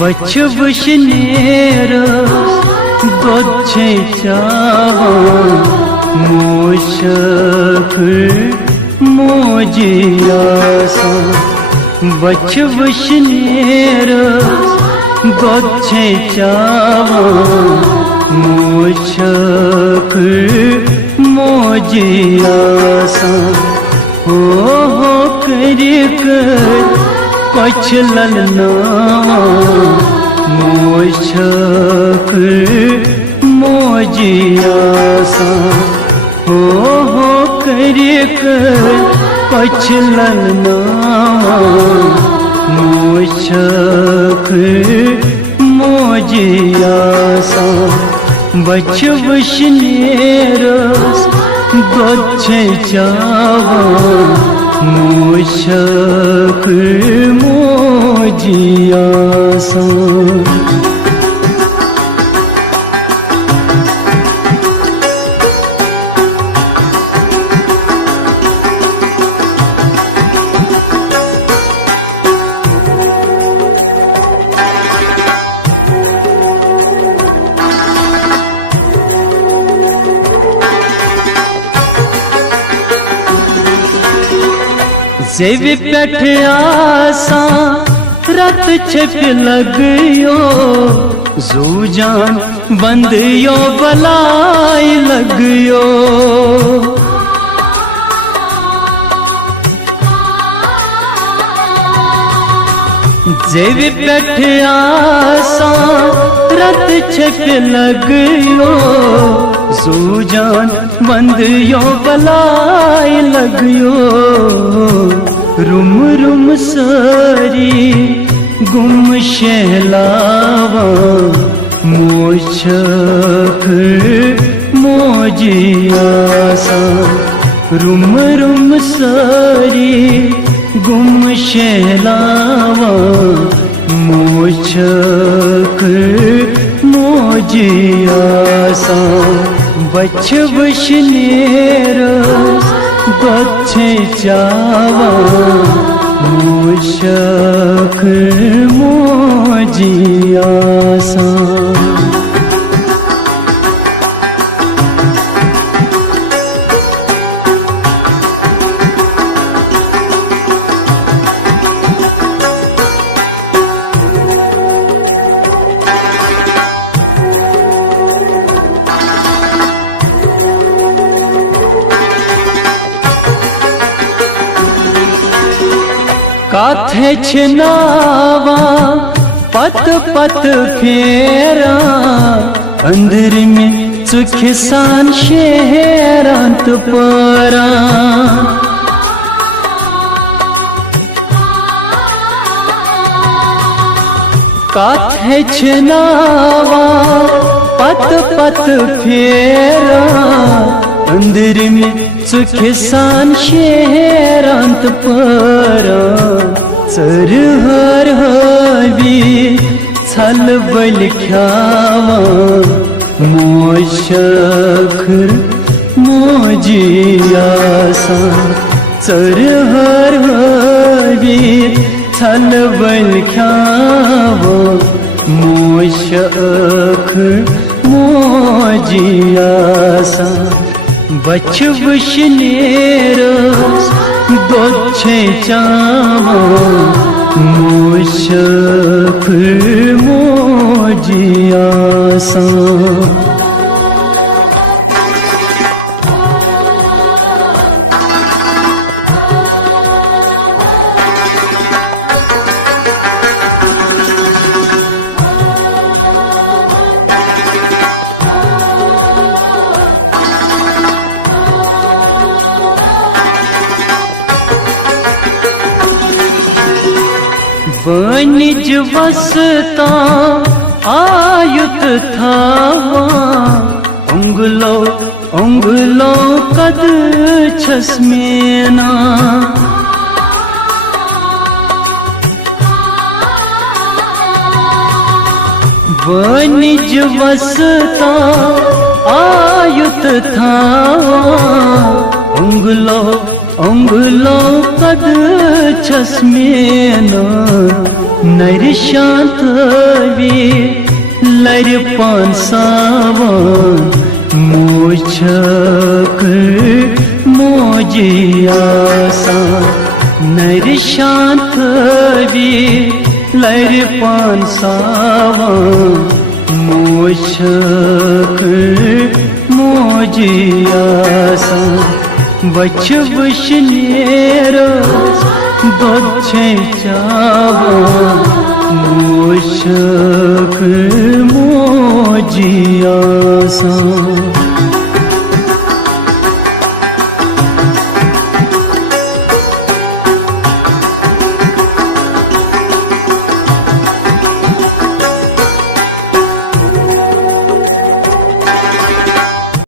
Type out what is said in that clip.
बच वशनेर गोच्छे चावा मोशक मोजियासा बच वशनेर गोच्छे चावा मोशक मोजियासा हो कर कछ ललनावा मोशक मोजियासा हो कर कछ ललनावा मोशक मोजियासा बच वशनेर गोच्छे चावा मोशक मोजियासा। जेव पेठ आसा रत छप लगयो जूजान बंदियो बलाई लगयो जेव पेठ आसा रत छप लगयो जूजान बंदियो बलाई लगयो रुम रुम सारी गुम शहलावा मोशक मोजियासा रुम रुम सारी गुम शहलावा मोशक मोजियासा बच वशनेर गोच्छे चावा मोशक मोजियासा। काथे छनावा पत पत फेरा अंदर में सुख सान शेरांत परा काथे छनावा पत पत फेरा अंदर में सुख सान शेरांत परा सर हर हवी छल बल ख्यावा मोशक मोजियासा सर हर हवी छल बल ख्यावा मोशक मोजियासा बच वशनेर गोच्छे चावा मोशक मोजियासा। वनिज वसता आयुत थावा उंगलो उंगलो कद छसमेना वनिज वसता आयुत थावा उंगलो उंगलो कद छस मेना नर शांत वी लर पान सावन मोछक मोजियासा नर शांत वी लर पान सावन मोछक मोजियासा बच वशनेर दोछे चावा मोछक मोजियासा।